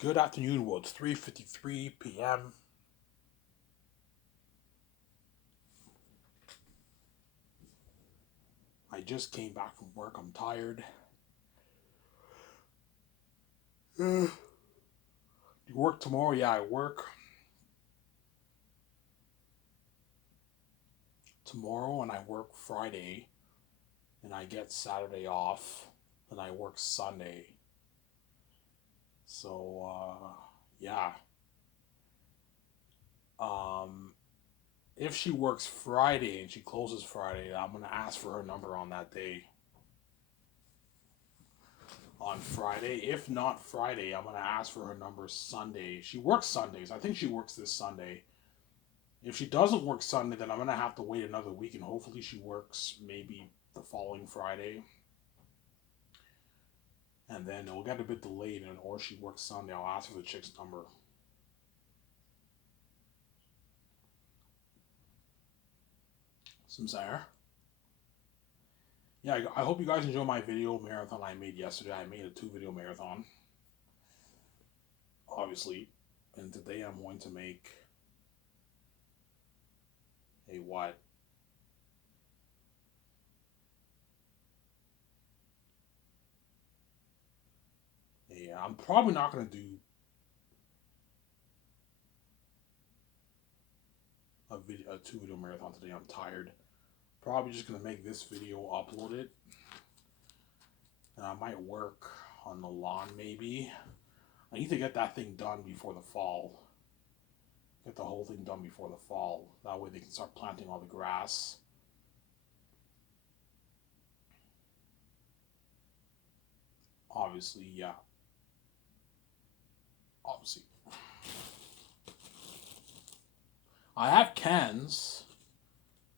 Good afternoon. Well, it's 3:53 p.m. I just came back from work. I'm tired. You work tomorrow? Yeah, I work tomorrow and I work Friday and I get Saturday off and I work Sunday. So, yeah. Um, if she works Friday and she closes Friday, I'm gonna ask for her number on that day on Friday. If not Friday, I'm gonna ask for her number Sunday. She works Sundays. I think she works this Sunday. If she doesn't work Sunday, then I'm gonna have to wait another week, and hopefully she works maybe the following Friday, and then it'll get a bit delayed, and or she works Sunday. I'll ask for the chick's number. Some Zaire. Yeah, I hope you guys enjoy my video marathon I made yesterday. I made a 2 video marathon, obviously, and today I'm going to make a what? I'm probably not gonna do a 2 video marathon today. I'm tired. Probably just gonna make this video, upload it, and I might work on the lawn maybe. I need to get that thing done before the fall. Get the whole thing done before the fall. That way they can start planting all the grass. Obviously, yeah. Obviously. I have cans.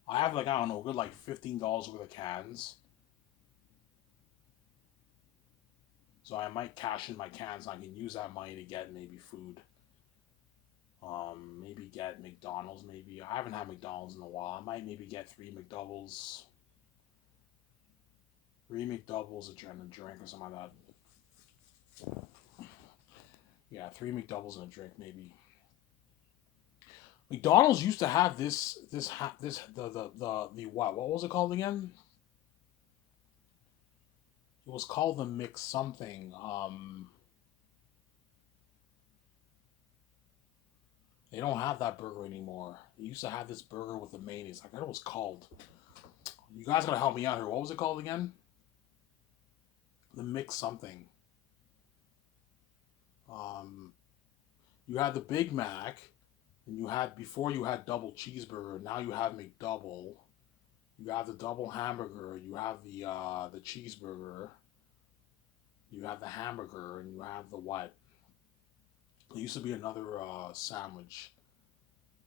I have like, I don't know, good like $15 worth of cans. So I might cash in my cans. I can use that money to get maybe food. Maybe get McDonald's. Maybe I haven't had McDonald's in a while. I might maybe get three McDoubles, a drink or something like that. Yeah, 3 McDoubles and a drink maybe. McDonald's used to have this the what was it called again? It was called the Mix something. They don't have that burger anymore. They used to have this burger with the mayonnaise. I forgot what it was called. You guys gotta help me out here. What was it called again? The Mix something. Um, you had the Big Mac, and you had before you had double cheeseburger. Now you have McDouble. You have the double hamburger. You have the cheeseburger. You have the hamburger, and you have the what? There used to be another sandwich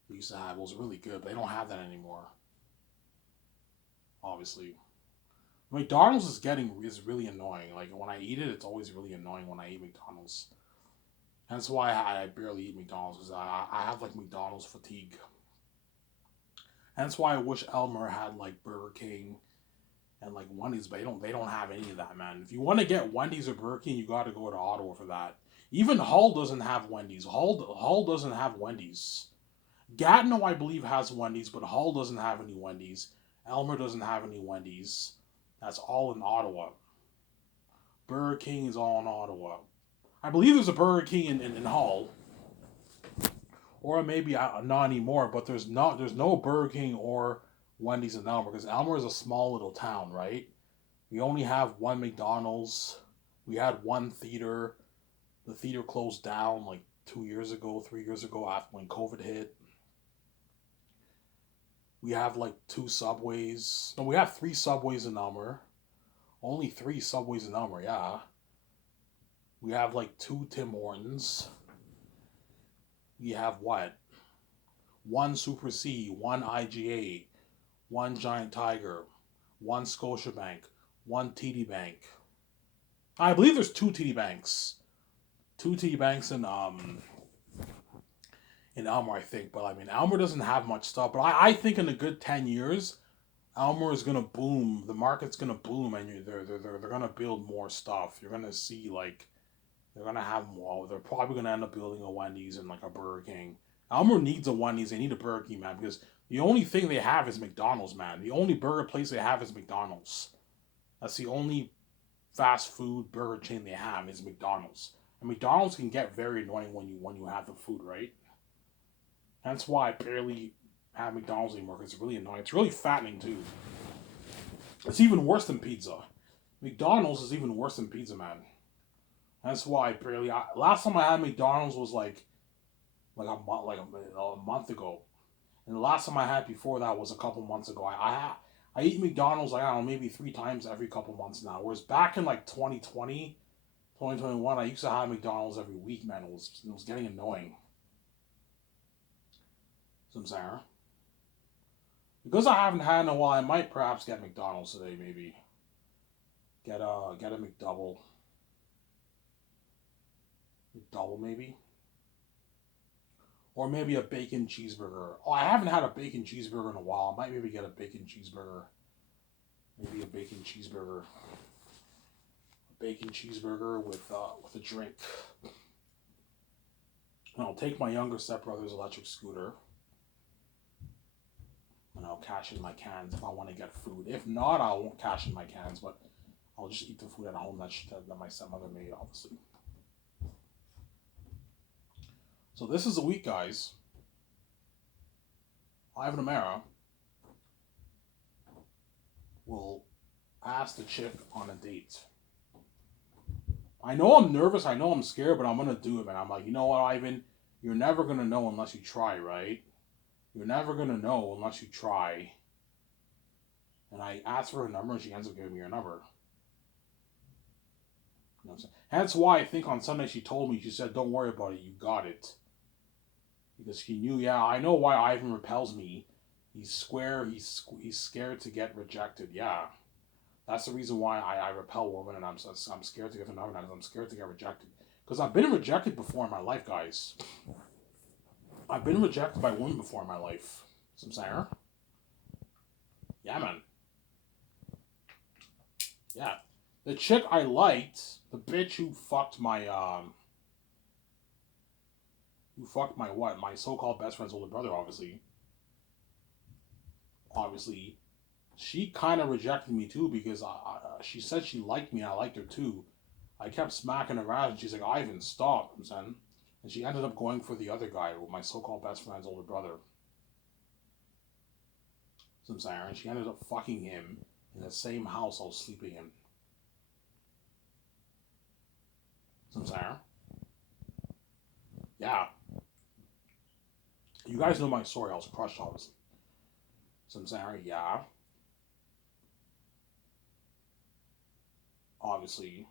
we used to have. It was really good, but they don't have that anymore. Obviously, McDonald's is really annoying. Like when I eat it, it's always really annoying when I eat McDonald's. That's why I barely eat McDonald's because I have like McDonald's fatigue. That's why I wish Elmer had like Burger King and like Wendy's, but they don't have any of that, man. If you want to get Wendy's or Burger King, you got to go to Ottawa for that. Even Hull doesn't have Wendy's. Hull doesn't have Wendy's. Gatineau, I believe, has Wendy's, but Hull doesn't have any Wendy's. Elmer doesn't have any Wendy's. That's all in Ottawa. Burger King is all in Ottawa. I believe there's a Burger King in Hull, or maybe not anymore. But there's no Burger King or Wendy's in Elmer because Elmer is a small little town, right? We only have one McDonald's. We had one theater. The theater closed down like 2 years ago, 3 years ago after when COVID hit. We have like two subways. No, we have three subways in Elmer. Only three subways in Elmer, yeah. We have like two Tim Hortons. We have what? One Super C, one IGA, one Giant Tiger, one Scotiabank, one TD Bank. I believe there's two TD Banks. Two TD Banks in Elmer, I think. But I mean, Elmer doesn't have much stuff. But I think in a good 10 years, Elmer is gonna boom. The market's gonna boom, and they're gonna build more stuff. You're gonna see like They're gonna have more. They're probably gonna end up building a Wendy's and like a Burger King. Elmer needs a Wendy's. They need a Burger King, man, because the only thing they have is McDonald's, man. The only burger place they have is McDonald's. That's the only fast food burger chain they have is McDonald's. And McDonald's can get very annoying when you have the food, right? That's why I barely have McDonald's anymore. Because it's really annoying. It's really fattening too. It's even worse than pizza. McDonald's is even worse than pizza, man. That's why I barely. Last time I had McDonald's was like a month ago, and the last time I had before that was a couple months ago. I eat McDonald's like I don't know maybe 3 times every couple months now. Whereas back in like 2020, 2021, I used to have McDonald's every week. Man, it was getting annoying. So I'm saying, because I haven't had in a while, I might perhaps get McDonald's today. Maybe get a McDouble maybe. Or maybe a bacon cheeseburger. Oh, I haven't had a bacon cheeseburger in a while. I might maybe get a bacon cheeseburger. Maybe a bacon cheeseburger. A bacon cheeseburger with a drink. And I'll take my younger stepbrother's electric scooter. And I'll cash in my cans if I want to get food. If not, I won't cash in my cans, but I'll just eat the food at home that my stepmother made, obviously. So this is the week, guys. Ivan Amara will ask the chick on a date. I know I'm nervous, I know I'm scared, but I'm gonna do it, man. I'm like, you know what, Ivan? You're never gonna know unless you try, right? You're never gonna know unless you try. And I asked for her number, and she ends up giving me her number. You know what I'm saying? That's why I think on Sunday she told me, she said, "Don't worry about it, you got it." Because she knew, yeah, I know why Ivan repels me. He's square, he's scared to get rejected, yeah. That's the reason why I repel women, and I'm scared to get to know them. I'm scared to get rejected. Because I've been rejected before in my life, guys. I've been rejected by women before in my life. Some saying, yeah, man. Yeah. The chick I liked, the bitch who fucked my what? My so-called best friend's older brother, obviously. Obviously, she kind of rejected me too because she said she liked me and I liked her too. I kept smacking her around and she's like, "Ivan, stop," I'm saying. And she ended up going for the other guy, with my so-called best friend's older brother. So I'm saying, and she ended up fucking him in the same house I was sleeping in. So I'm saying, yeah. You guys know my story. I was crushed, obviously. So I'm saying, yeah. Obviously.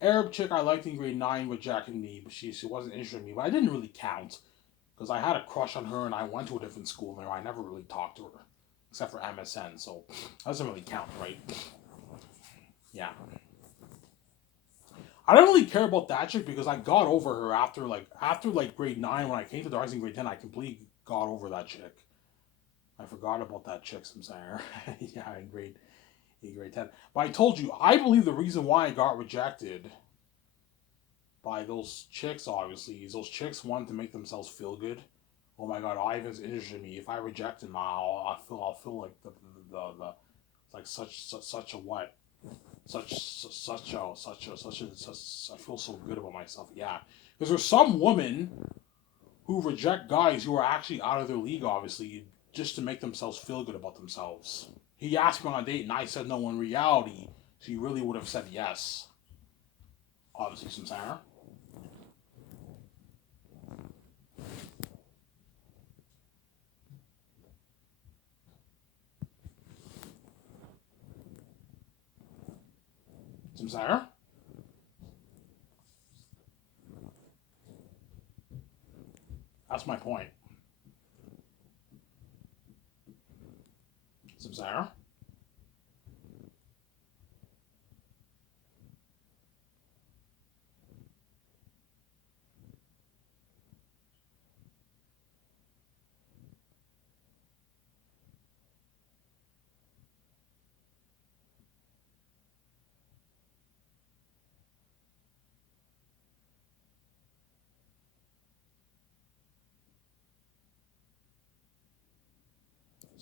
Arab chick I liked in grade 9 rejected me, but she wasn't interested in me. But I didn't really count because I had a crush on her and I went to a different school there. I never really talked to her except for MSN, so that doesn't really count, right? Yeah. I don't really care about that chick because I got over her after grade 9. When I came to the rising grade 10, I completely got over that chick. I forgot about that chick, I'm saying. Yeah, in grade 10. But I told you, I believe the reason why I got rejected by those chicks, obviously, is those chicks wanted to make themselves feel good. Oh my God, Ivan's interested in me. If I reject him, I'll feel like the it's like such a what? I feel so good about myself. Yeah, because there's some women who reject guys who are actually out of their league, obviously, just to make themselves feel good about themselves. He asked me on a date, and I said no. In reality, she really would have said yes. Obviously, some Sarah. Some Sarah. That's my point. Some Sarah.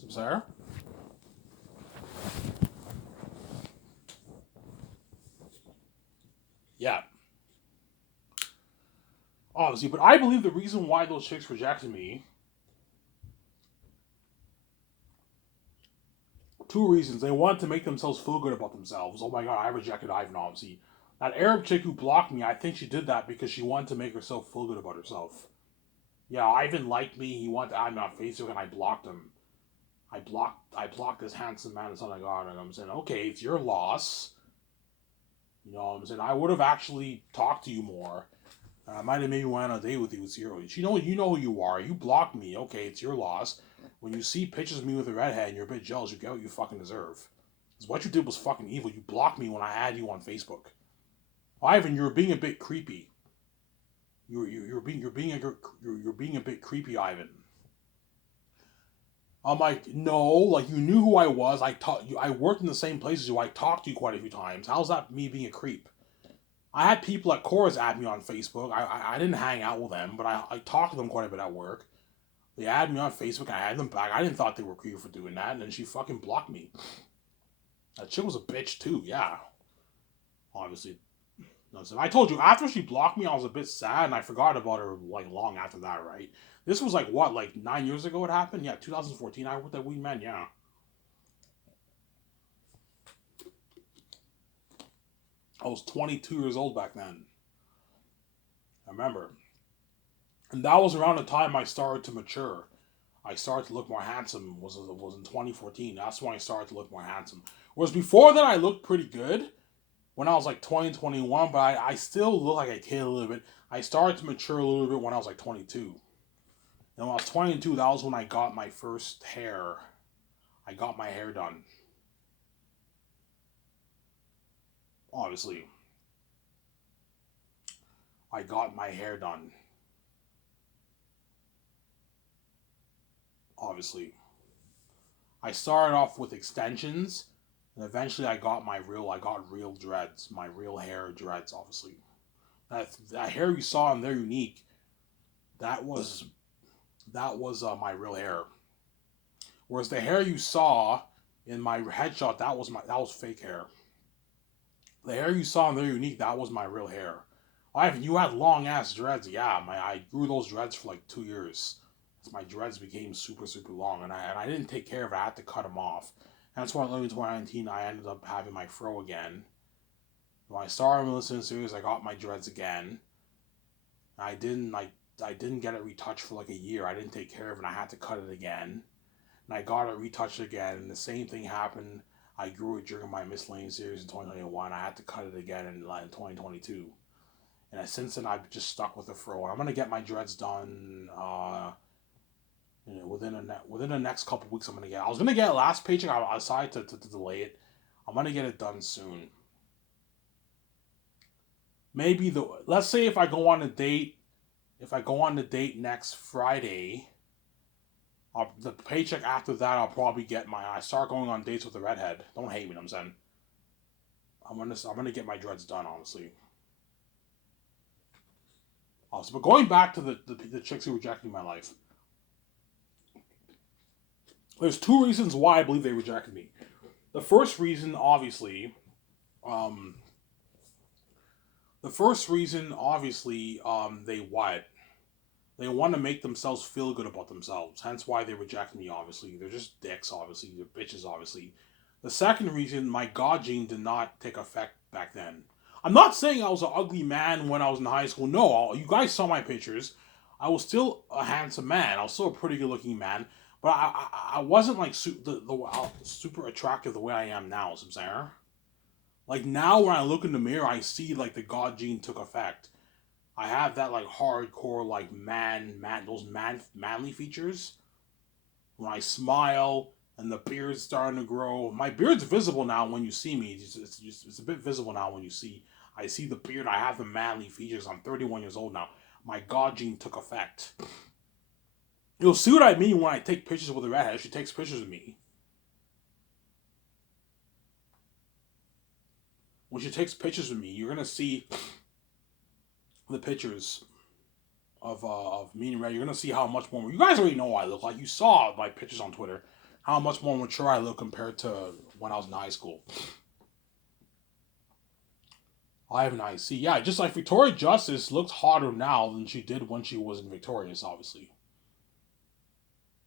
Sarah? Yeah. Obviously, but I believe the reason why those chicks rejected me, two reasons. They wanted to make themselves feel good about themselves. Oh my god, I rejected Ivan, obviously. That Arab chick who blocked me, I think she did that because she wanted to make herself feel good about herself. Yeah, Ivan liked me, he wanted to add me on Facebook, and I blocked him. I blocked this handsome man and son of God, and I'm saying, okay, it's your loss. You know what I'm saying? I would have actually talked to you more. I might have maybe went on a date with you. It's your, you know who you are. You blocked me. Okay, it's your loss. When you see pictures of me with a redhead and you're a bit jealous, you get what you fucking deserve. Because what you did was fucking evil. You blocked me when I added you on Facebook. Ivan, you're being a bit creepy. You're being a bit creepy, Ivan. I'm like, no, like you knew who I was. I taught you. I worked in the same place as you. I talked to you quite a few times. How's that me being a creep? I had people at Chorus add me on Facebook. I didn't hang out with them, but I talked to them quite a bit at work. They added me on Facebook. I had them back. I didn't thought they were creepy for doing that, and then she fucking blocked me. That chick was a bitch too. Yeah, obviously. Listen, I told you after she blocked me, I was a bit sad, and I forgot about her like long after that. Right? This was like what, like 9 years ago? It happened. Yeah, 2014. I worked at Weed Man. Yeah. I was 22 years old back then. I remember. And that was around the time I started to mature. I started to look more handsome. Was in 2014. That's when I started to look more handsome. Whereas before that, I looked pretty good when I was like 20, 21, but I still look like a kid a little bit. I started to mature a little bit when I was like 22. And when I was 22, that was when I got my first hair. I got my hair done. Obviously, I got my hair done. Obviously, I started off with extensions, and eventually I got real dreads, my real hair dreads. Obviously, that hair you saw in there unique. That was my real hair. Whereas the hair you saw in my headshot, that was fake hair. The hair you saw in there unique, that was my real hair. Ivan, you had long ass dreads. Yeah, I grew those dreads for like 2 years. My dreads became super super long, and I didn't take care of it. I had to cut them off. And that's why in early 2019 I ended up having my fro again. When I started listening to series, I got my dreads again. I didn't get it retouched for like a year. I didn't take care of it. And I had to cut it again, and I got it retouched again. And the same thing happened. I grew it during my miscellaneous series in 2021. I had to cut it again in 2022. And since then, I've just stuck with the fro. And I'm gonna get my dreads done. Within the next couple weeks, I'm gonna get. I was gonna get it last paycheck. I decided to delay it. I'm gonna get it done soon. Maybe let's say if I go on a date, if I go on the date next Friday, the paycheck after that, I'll probably get my. I start going on dates with the redhead. Don't hate me, I'm saying. I'm gonna get my dreads done, honestly. But going back to the chicks who rejected my life, there's two reasons why I believe they rejected me. The first reason, obviously, um, they what? They want to make themselves feel good about themselves. Hence why they reject me, obviously. They're just dicks, obviously. They're bitches, obviously. The second reason, my God gene did not take effect back then. I'm not saying I was an ugly man when I was in high school. No, you guys saw my pictures. I was still a handsome man. I was still a pretty good looking man. But I wasn't like super attractive the way I am now, Samsara. Like now when I look in the mirror, I see like the God gene took effect. I have that like hardcore like those manly features. When I smile and the beard's starting to grow, my beard's visible now when you see me. It's a bit visible now when you see. I see the beard. I have the manly features. I'm 31 years old now. My God gene took effect. You'll see what I mean when I take pictures with a redhead. She takes pictures of me. When she takes pictures of me, you're gonna see the pictures of me and Red. You're gonna see how much more. You guys already know what I look like. You saw my pictures on Twitter. how much more mature I look compared to when I was in high school. I have an IC. Yeah, just like Victoria Justice looks hotter now than she did when she was in Victorious, obviously.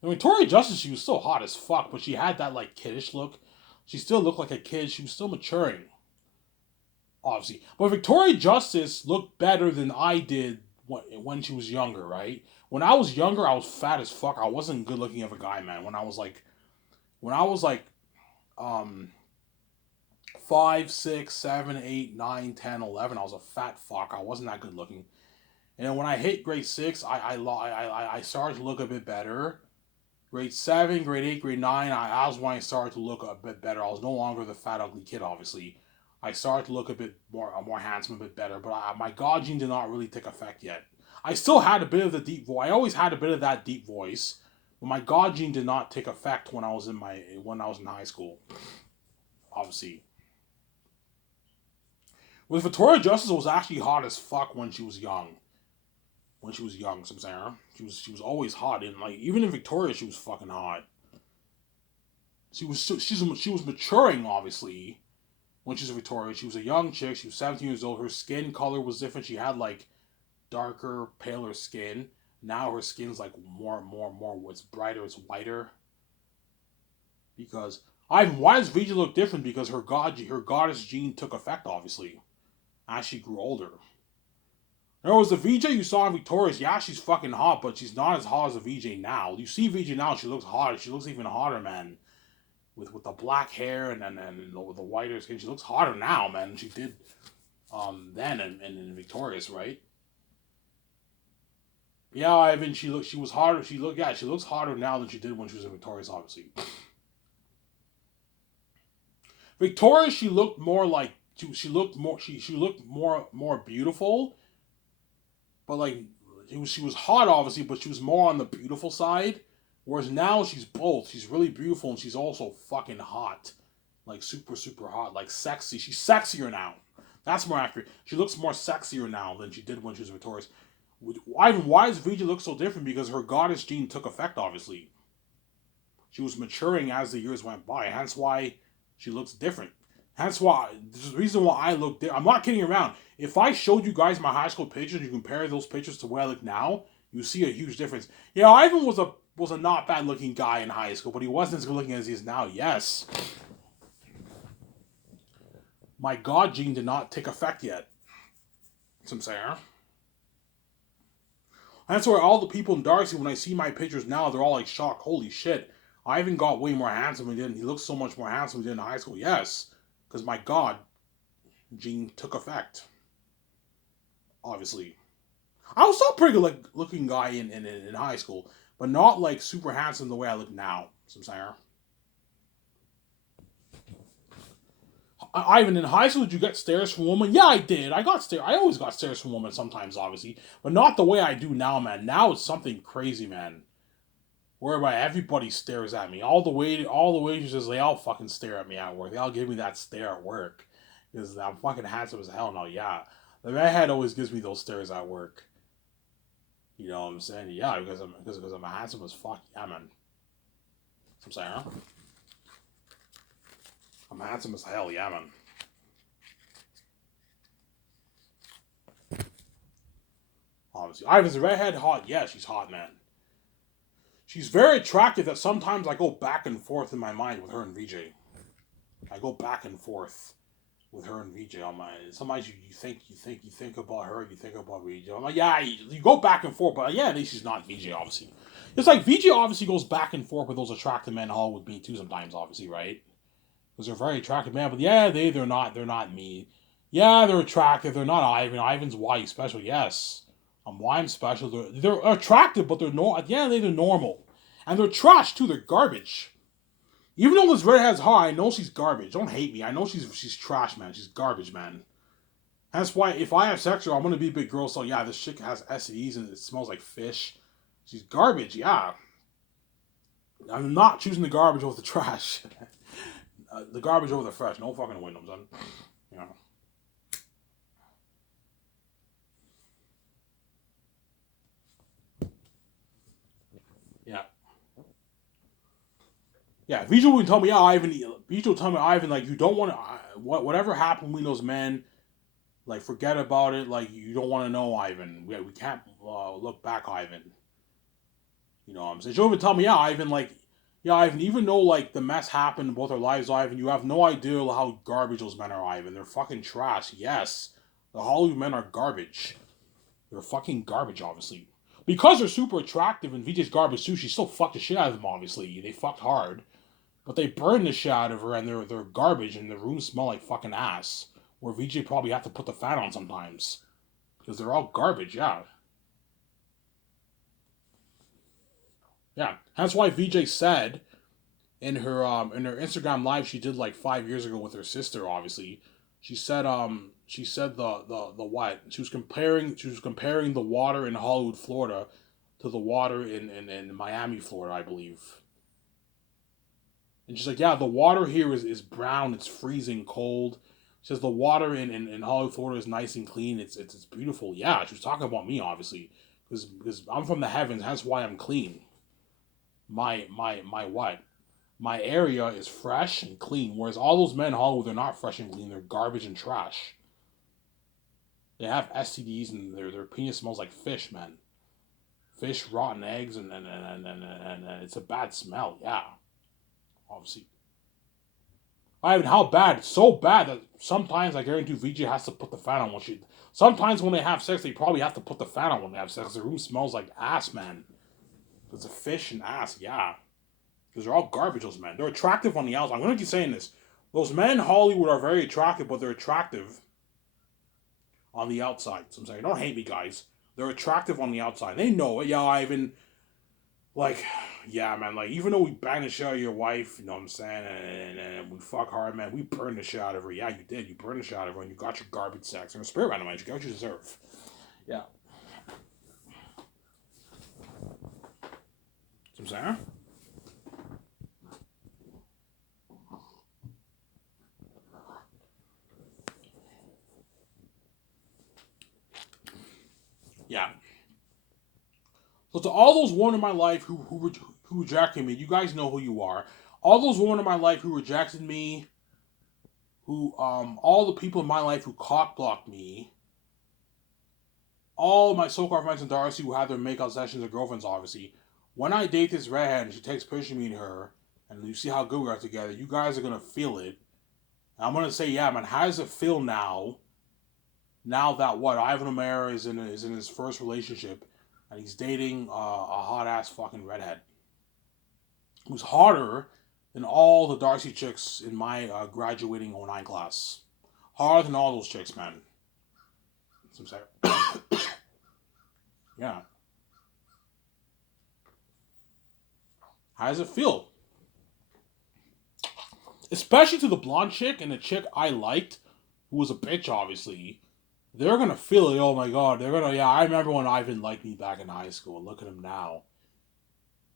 And Victoria Justice, she was still hot as fuck, but she had that like kiddish look. She still looked like a kid. She was still maturing, obviously. But Victoria Justice looked better than I did when she was younger, right? When I was younger, I was fat as fuck. I wasn't good looking of a guy, man. When I was like, um, 5, 6, 7, 8, 9, 10, 11, I was a fat fuck. I wasn't that good looking. And then when I hit grade 6, I started to look a bit better. Grade 7, grade 8, grade 9, I was when I started to look a bit better. I was no longer the fat, ugly kid, obviously. I started to look a bit more handsome, a bit better, but my God gene did not really take effect yet. I still had a bit of the deep voice. I always had a bit of that deep voice, but my God gene did not take effect when I was in high school. Obviously, with Victoria Justice, was actually hot as fuck when she was young. When she was young, some Sarah, she was always hot, and like even in Victoria, she was fucking hot. She was maturing, obviously, when she was Victoria. She was a young chick. She was 17 years old. Her skin color was different. She had like darker, paler skin. Now her skin's like more. It's brighter. It's whiter. Because why does Vija look different? Because her goddess gene took effect, obviously, as she grew older. There was the VJ you saw in Victorious. Yeah, she's fucking hot, but she's not as hot as the VJ now. You see VJ now, she looks hot. She looks even hotter, man. With the black hair and with the whiter skin, she looks hotter now, man. She did then and in Victorious, right? Yeah, Ivan. She was hotter. She looks hotter now than she did when she was in Victorious, obviously. Victorious, she looked more like she looked more beautiful, but like she was hot, obviously, but she was more on the beautiful side. Whereas now she's both. She's really beautiful and she's also fucking hot, like super hot, like sexy. She's sexier now. That's more accurate. She looks more sexier now than she did when she was victorious. Why does Vija look so different? Because her goddess gene took effect. Obviously, she was maturing as the years went by. Hence why she looks different. Hence why there's a reason why I look. I'm not kidding around. If I showed you guys my high school pictures, you compare those pictures to where I look now, you see a huge difference. Yeah, Ivan was a not bad looking guy in high school, but he wasn't as good looking as he is now. Yes, my God gene did not take effect yet. Some saying. That's why all the people in Darcy, when I see my pictures now, they're all like shocked. Holy shit! Ivan got way more handsome than he did. He looks so much more handsome than he did in high school. Yes, because my God gene took effect. Obviously, I was still a pretty good like looking guy in high school, but not like super handsome the way I look now. Some saying. Ivan, in high school, did you get stares from women? Yeah, I did. I got stares. I always got stares from women sometimes, obviously, but not the way I do now, man. Now it's something crazy, man. Whereby everybody stares at me. All the waitresses, they all fucking stare at me at work. They all give me that stare at work because I'm fucking handsome as hell now. Yeah, the redhead always gives me those stares at work. You know what I'm saying? Yeah, because I'm handsome as fuck. Yeah, man. I'm saying, huh? I'm handsome as hell. Yeah, man. Obviously, Ivan's a redhead. Hot? Yeah, she's hot, man. She's very attractive. That sometimes I go back and forth in my mind with her and VJ. I go back and forth with her and VJ on my. Sometimes you think about her, you think about VJ. I'm like, yeah, you go back and forth, but yeah, at least she's not VJ, obviously. It's like VJ obviously goes back and forth with those attractive men all with me too sometimes, obviously, right? Because they're very attractive men, but yeah, they're not me. Yeah, they're attractive. They're not Ivan. Ivan's why special. Yes, I'm why I'm special. They're attractive, but they're no. At the end of the day, they're normal, and they're trash too. They're garbage. Even though this redhead's hot, I know she's garbage. Don't hate me. I know she's trash, man. She's garbage, man. That's why if I have sex with her, I'm gonna be a big girl. So yeah, this chick has STDs and it smells like fish. She's garbage. Yeah, I'm not choosing the garbage over the trash. The garbage over the fresh. No fucking windows, son. You know. Yeah. Yeah, Vijay would tell me, yeah, Ivan. Vijay would tell me, Ivan, like you don't want to. Whatever happened between those men, like forget about it. Like you don't want to know, Ivan. We can't look back, Ivan. You know what I'm saying? She'll even tell me, yeah, Ivan, like, yeah, Ivan, even though, like, the mess happened in both our lives, Ivan, you have no idea how garbage those men are, Ivan. They're fucking trash. Yes. The Hollywood men are garbage. They're fucking garbage, obviously. Because they're super attractive and Vijay's garbage too, she still fucked the shit out of them, obviously. They fucked hard. But they burned the shit out of her and they're garbage and the rooms smell like fucking ass. Where Vijay probably have to put the fan on sometimes. Because they're all garbage, yeah. Yeah. That's why Vijay said in her Instagram live she did like 5 years ago with her sister, obviously. She said the what? She was comparing the water in Hollywood, Florida to the water in Miami, Florida, I believe. And she's like, yeah, the water here is brown, it's freezing cold. She says the water in Hollywood, Florida is nice and clean, it's beautiful. Yeah, she was talking about me, obviously. Because I'm from the heavens, that's why I'm clean. My what? My area is fresh and clean, whereas all those men in Hollywood, they're not fresh and clean. They're garbage and trash. They have STDs and their penis smells like fish, man. Fish, rotten eggs, and it's a bad smell. Yeah, obviously. I mean, how bad? It's so bad that sometimes I guarantee VJ has to put the fan on when she. Sometimes when they have sex, they probably have to put the fan on when they have sex. The room smells like ass, man. It's a fish and ass, yeah. Because they're all garbage, those men. They're attractive on the outside. I'm going to keep saying this. Those men in Hollywood are very attractive, but they're attractive on the outside. So I'm saying, don't hate me, guys. They're attractive on the outside. They know it. Yeah, Ivan. Like, yeah, man. Like, even though we bang the shit out of your wife, you know what I'm saying, and we fuck hard, man, we burned the shit out of her. Yeah, you did. You burned the shit out of her, and you got your garbage sex. And a spirit animal, you got what you deserve. Yeah. So I'm saying. Yeah. So to all those women in my life who rejected me, you guys know who you are. All those women in my life who rejected me, who all the people in my life who cock blocked me, all my so-called friends in Darcy who have their makeout sessions or girlfriends, obviously. When I date this redhead and she takes pictures of me and her, and you see how good we are together, you guys are gonna feel it. And I'm gonna say, yeah, man, how does it feel now? Now that what Ivan O'Mara is in his first relationship, and he's dating a hot ass fucking redhead who's hotter than all the Darcy chicks in my graduating '09 class. Harder than all those chicks, man. So I'm saying, yeah. How does it feel? Especially to the blonde chick and the chick I liked, who was a bitch, obviously. They're gonna feel it. Oh my god, they're gonna. Yeah, I remember when Ivan liked me back in high school. Look at him now.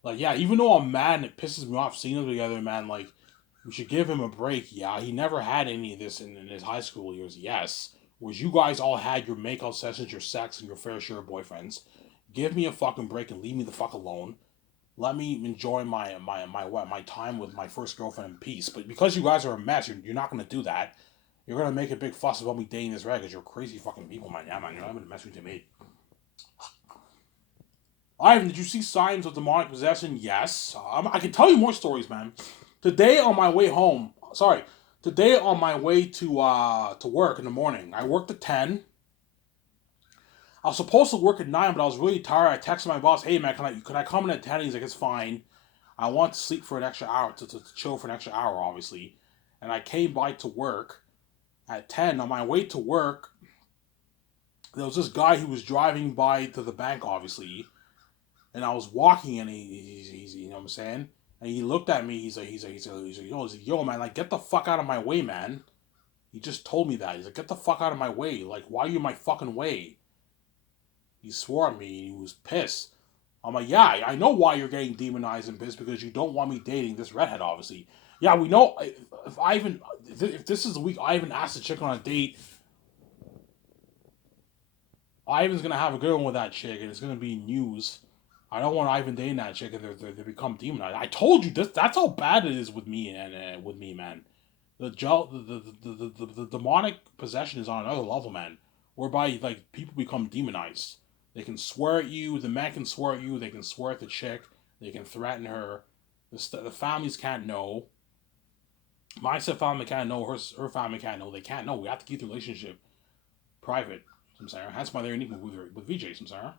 Like, yeah, even though I'm mad and it pisses me off seeing them together, man, like, we should give him a break. Yeah, he never had any of this in his high school years, yes. Whereas you guys all had your makeout sessions, your sex, and your fair share of boyfriends. Give me a fucking break and leave me the fuck alone. Let me enjoy my time with my first girlfriend in peace. But because you guys are a mess, you're not gonna do that. You're gonna make a big fuss about me dating this red because you're crazy fucking people, man. Yeah, man, you're not gonna mess with me. Ivan, did you see signs of demonic possession? Yes. I can tell you more stories, man. Today on my way home, sorry, today on my way to work in the morning, I worked at 10. I was supposed to work at 9, but I was really tired. I texted my boss, hey man, can I come in at 10? He's like, it's fine. I want to sleep for an extra hour, to chill for an extra hour, obviously. And I came by to work at 10. On my way to work, there was this guy who was driving by to the bank, obviously. And I was walking, and he's you know what I'm saying? And he looked at me. Yo, man, like, get the fuck out of my way, man. He just told me that. He's like, get the fuck out of my way. Like, why are you in my fucking way? He swore at me. He was pissed. I'm like, yeah, I know why you're getting demonized and pissed, because you don't want me dating this redhead, obviously. Yeah, we know. If this is the week Ivan asked the chick on a date, Ivan's gonna have a good one with that chick, and it's gonna be news. I don't want Ivan dating that chick and they become demonized. I told you this. That's how bad it is with me and with me, man. The demonic possession is on another level, man. Whereby like people become demonized. They can swear at you. The man can swear at you. They can swear at the chick. They can threaten her. The families can't know. My step family can't know. Her family can't know. They can't know. We have to keep the relationship private. I'm saying. That's why they're unique with VJ. I'm saying.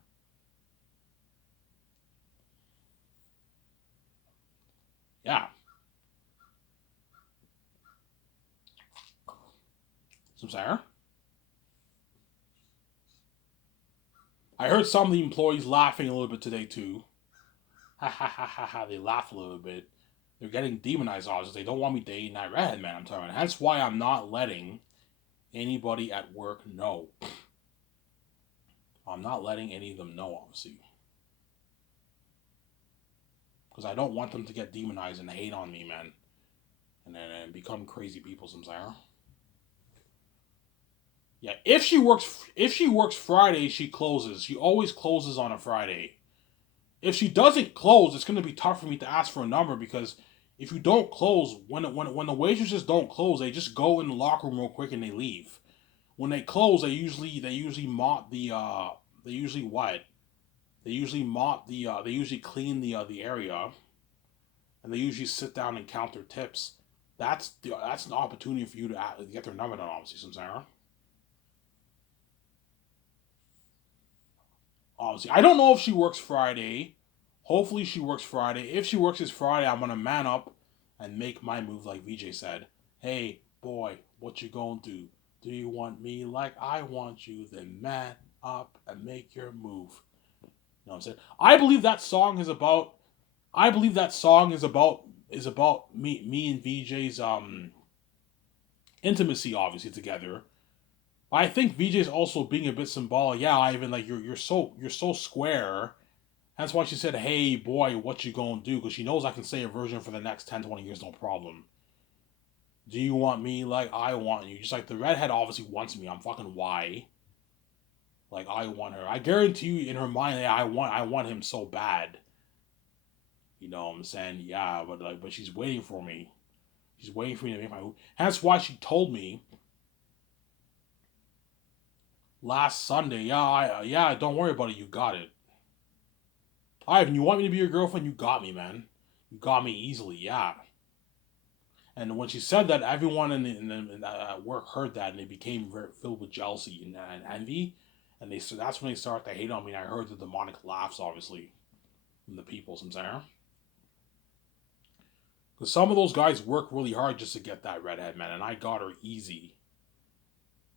Yeah. I'm saying. I heard some of the employees laughing a little bit today too. Ha ha ha ha ha. They laugh a little bit. They're getting demonized obviously. They don't want me dating that redhead man, I'm telling you. That's why I'm not letting anybody at work know. I'm not letting any of them know, obviously. Because I don't want them to get demonized and hate on me, man. And then become crazy people sometimes. Yeah, if she works Friday, she closes. She always closes on a Friday. If she doesn't close, it's gonna be tough for me to ask for a number because if you don't close, when the waitresses don't close, they just go in the locker room real quick and they leave. When they close, they usually mop they usually what? They usually clean the area, and they usually sit down and count their tips. That's an opportunity for you to get their number done, obviously, Sarah. Obviously, I don't know if she works Friday. Hopefully, she works Friday. If she works this Friday, I'm gonna man up and make my move, like VJ said. Hey, boy, what you gonna do? Do you want me like I want you? Then man up and make your move. You know what I'm saying? I believe that song is about me and VJ's intimacy, obviously together. I think VJ's also being a bit symbolic. Yeah, Ivan, like you're so square. That's why she said, "Hey, boy, what you gonna do?" Because she knows I can say a version for the next 10, 20 years, no problem. Do you want me like I want you? Just like the redhead obviously wants me. I'm fucking why. Like I want her. I guarantee you, in her mind, yeah, I want him so bad. You know what I'm saying? Yeah, but she's waiting for me. She's waiting for me to make my move. That's why she told me last Sunday. Yeah, don't worry about it. You got it. Ivan, you want me to be your girlfriend? You got me, man. You got me easily. Yeah. And when she said that, everyone at work heard that, and they became filled with jealousy and envy. And so that's when they started to hate on me. And I heard the demonic laughs, obviously, from the people. Some saying, because some of those guys work really hard just to get that redhead man, and I got her easy.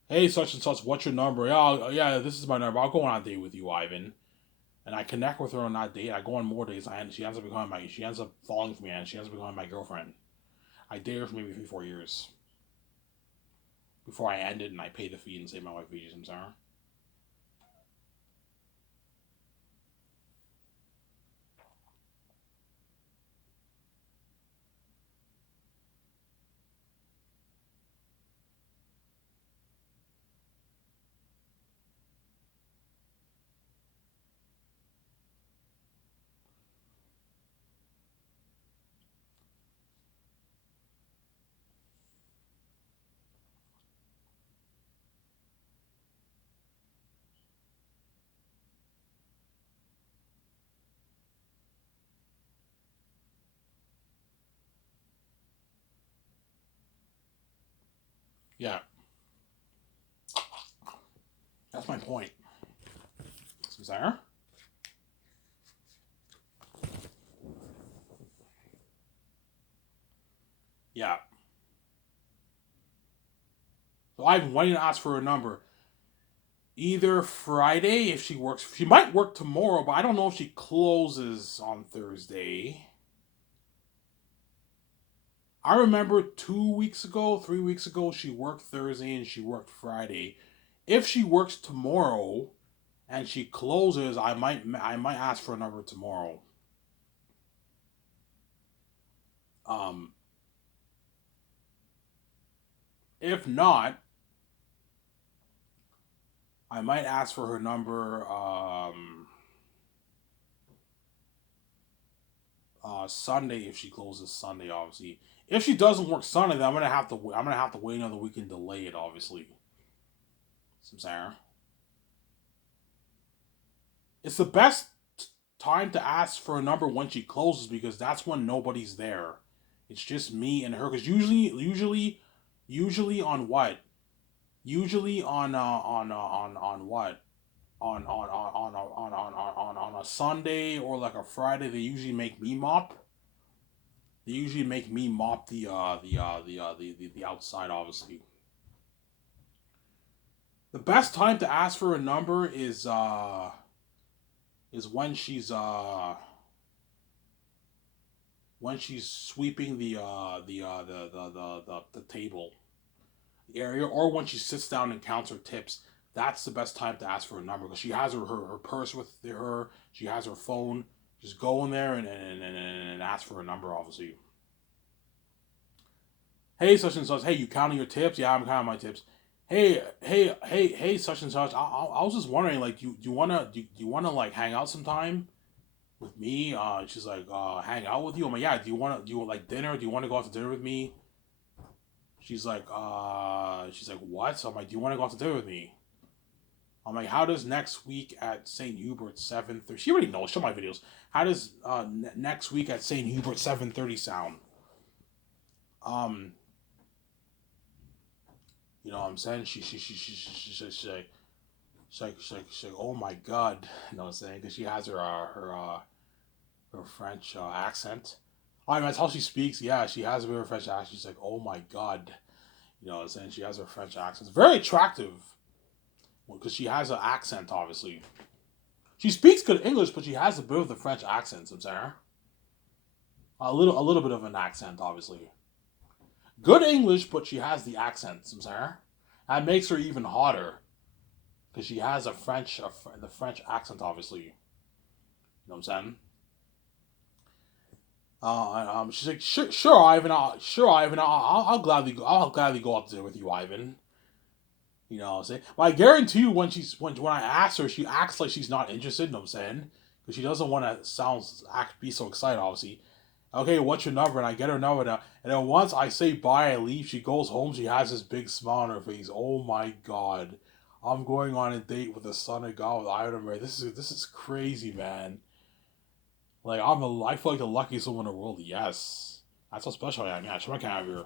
Hey, such and such, what's your number? Yeah, this is my number. I'll go on a date with you, Ivan. And I connect with her on that date. I go on more dates, and she ends up falling for me, and she ends up becoming my girlfriend. I dated her for maybe 3, 4 years before I ended, and I paid the fee and saved my wife wages. I'm sorry. Yeah, that's my point. I'm sorry. Yeah. So Ivan, why didn't you ask for her number? Either Friday if she works. She might work tomorrow, but I don't know if she closes on Thursday. I remember 2 weeks ago, 3 weeks ago, she worked Thursday and she worked Friday. If she works tomorrow and she closes, I might ask for a number tomorrow. Um, if not, I might ask for her number. Sunday if she closes Sunday, obviously. If she doesn't work Sunday, then I'm gonna have to wait another week and delay it, obviously. Some Sarah. It's the best time to ask for a number when she closes because that's when nobody's there. It's just me and her. Because usually on what? Usually on what? On a Sunday or like a Friday, they usually make me mop. They usually make me mop the outside. Obviously, the best time to ask for a number is when she's sweeping the table, the area, or when she sits down and counts her tips. That's the best time to ask for a number because she has her purse with her. She has her phone. Just go in there and ask for a number, obviously. Hey, such and such. Hey, you counting your tips? Yeah, I'm counting my tips. Hey, such and such. I was just wondering, like, do you wanna like hang out sometime with me? She's like, hang out with you. I'm like, yeah. Do you want like dinner? Do you want to go out to dinner with me? She's like, what? So I'm like, do you want to go out to dinner with me? I'm like, how does next week at St. Hubert 7:30? She already knows. Show my videos. How does next week at St. Hubert 7:30 sound? Um, you know what I'm saying? She's like, oh my god, you know what I'm saying? Because she has her French accent. I mean, that's how she speaks. Yeah, she has a bit of a French accent. She's like, oh my god, you know what I'm saying? She has her French accent. It's very attractive because she has an accent, obviously. She speaks good English, but she has a bit of the French accent, I'm saying. A little bit of an accent, obviously. Good English, but she has the accent, I'm saying. That makes her even hotter because she has the French accent, obviously. You know what I'm saying? She's like, sure, Ivan, I'll gladly go out there with you, Ivan. You know what I'm saying? But I guarantee you, when I ask her, she acts like she's not interested. You know what I'm saying? Because she doesn't want to be so excited. Obviously, okay, what's your number? And I get her number now. And then once I say bye, I leave. She goes home. She has this big smile on her face. Oh my god, I'm going on a date with the son of God with Ivan Murray. This is crazy, man. Like I feel like the luckiest woman in the world. Yes, that's how special I am. Yeah, show my camera here.